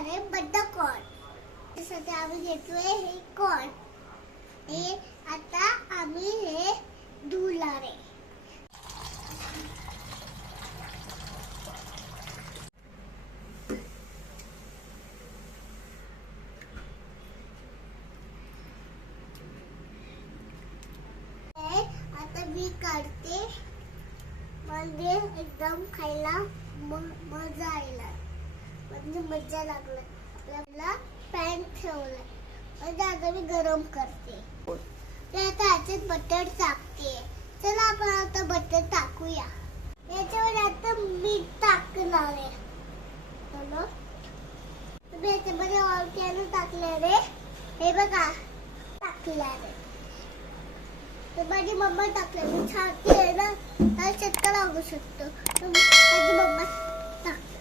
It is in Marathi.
आहे बटर कॉर्न. त्यासाठी आम्ही घेतोय हे कॉर्न. हे आता आम्ही हे धुणार आहे. आता मी काढते. म्हणजे एकदम खायला मजा आला. म्हणजे मजा लागला. आपल्याला पॅन ठेवलाय. म्हणजे आता मी गरम करते. आता याच्यात बटर टाकते. चला आपण आता बटर टाकूया. याच्यावर आता मीठ टाकणार आहे. चलो तुम्ही याच्यामध्ये ऑर्गॅनो टाकले रे. हे बघा टाकले रे. तर माझी मम्मा टाकले. मी छान आहे ना. चटका लागू शकतो. माझी मम्मा टाकते.